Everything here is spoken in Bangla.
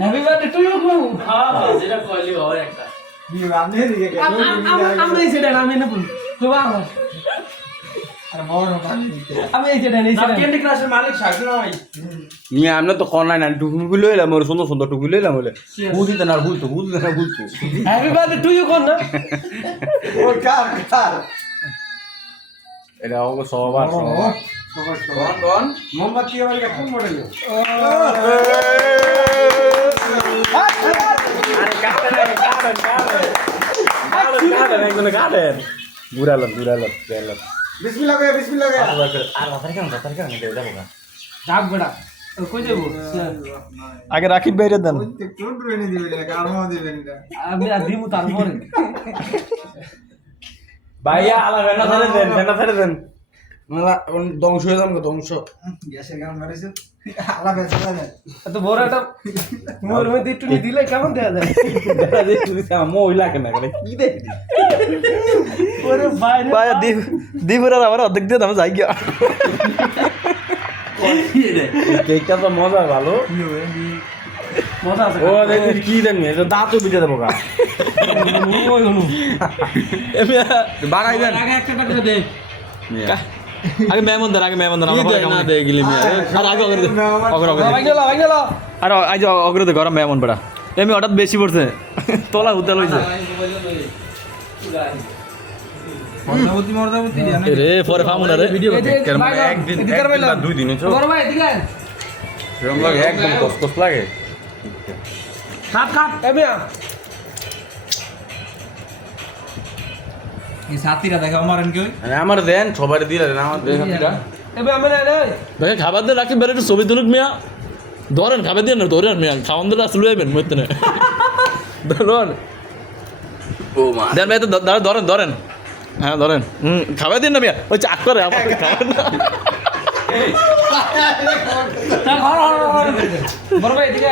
হ্যাপি বার্থডে টু ইউ গো হ্যাঁ যেটা কইলি হয় একটা আপনি এদিকে গেল আমি সেটা আমি না বল তো বাবা আর বড় পানি দিতে আমি এই সেটা নেই সেটা ক্যান্ডি ক্রাশের মালিক শাক নাই নিয়ে আমরা তো কোন নাই টুপি লইলাম ওর সুন্দর সুন্দর টুপি লইলাম বলে বুঝিতে না ভুলতো হ্যাপি বার্থডে টু ইউ কোন না ও কার এটা অবশ্য সবার সবার কোন মোমবাতি আমার কাছে কোন মডেল ঘুরালাম বিসমিল্লাহ কে আর মাথার কেন যাবো না ডাক বেড়া কই দেব আগে রাখিব বাইরে দেন কোন ট্রেনে দিবেন না কার মো দিবেন না আমি আর দিমু তারপরে ভাইয়া আলা ভেনা ছেড়ে দেন ধ্বংস হয়ে যাবে ধ্বংস গ্যাসের গান মারিছে আলা বেঁচে যায় এত বড় একটা মোর মধ্যে একটু দিলে কেমন দেয়া যায় মহিলা কেন করে কি দেখি ওরে বাইরে ভাইয়া দিপুরার আমার অর্ধেক দিয়ে আমি যাই গিয়া কেকটা তো মজা ভালো মজা আছে ও দেখি কি দেন এটা দাঁতও বিজে দেবো গা ওই হনু বাড়াই দেন আগে একটা টাকা দে আগে মেহমান আমরা না দে গিলি মিয়া আর আগে ভাই গেল আর আজ অগ্রতে গরম মেহমান পড়া এমনি হঠাৎ বেশি পড়ছে তোলা উদ্যাল হইছে মর্দাবতী রে পরে ফামু না রে ভিডিও একদিন বা দুই দিন হচ্ছে বড় ভাই এদিকে সেরকম লাগে একদম কষ্ট লাগে খাট এমিয়া এই সাথীরা দেখা মারেন কি আমার দেন সবার দিলে আমার দেন এবে আমি না রে দেখে খাবার দিয়ে রাখি বেড়ে একটু ছবি তুলুক মিয়া ধরেন খাবার দিয়ে না ধরেন মিয়া খাওয়ান দিয়ে আসলে যাবেন মরতে না ধরেন ও মা দেন ভাই ধরেন হ্যাঁ ধরেন খাবার দিন না মিয়া ওই চাক করে আমার খাবার না বড় ভাই এদিকে